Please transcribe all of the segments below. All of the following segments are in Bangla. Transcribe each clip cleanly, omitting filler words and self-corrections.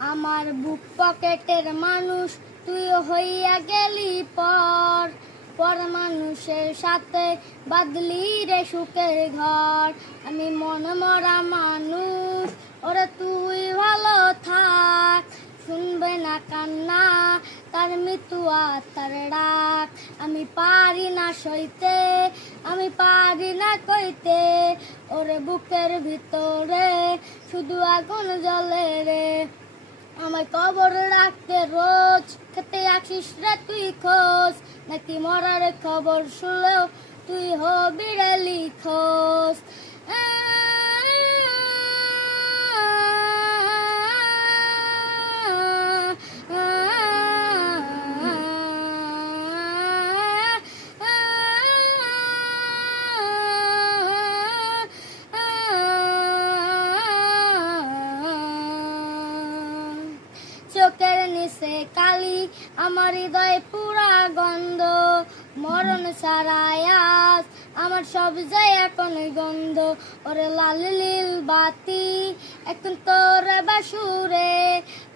আমার বুক পকেটের মানুষ তুই হইয়া গেলি পর মানুষের সাথে বাদলি রে সুখের ঘর। আমি মন মরা মানুষ, ওরে তুই ভালো থাক। শুনবে না কান্না তার মৃত্যু আত্মার ডাক। আমি পারি না সইতে, আমি পারি না কইতে, ওরে বুকের ভিতরে শুধু আগুন জ্বলে রে। আমায় কবর রাখতে রোজ খেতে আসিস রে তুই খোঁজ, নাকি মরার খবর শুনলেও তুই হবি রে লিখোস। চোখের নিচে কালি, আমার হৃদয় পুরা গন্ধ। মরণ ছাড়াই আজ আমার সব যায় এখন গন্ধ। ওরে লাল নীল বাতি এখন তোর বাসুরে,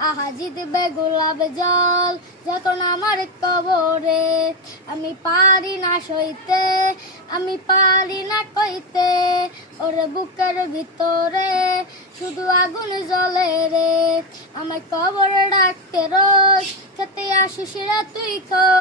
আহাজি দিবে গোলাপ জল যখন আমার কবরে। আমি পারি না সইতে, আমি পারি না কইতে, ওরে বুকের ভিতরে শুধু আগুন জ্বলে রে। আমার কবর ডাকতে রোজ খেতে আসিস রে তুই খোঁজ।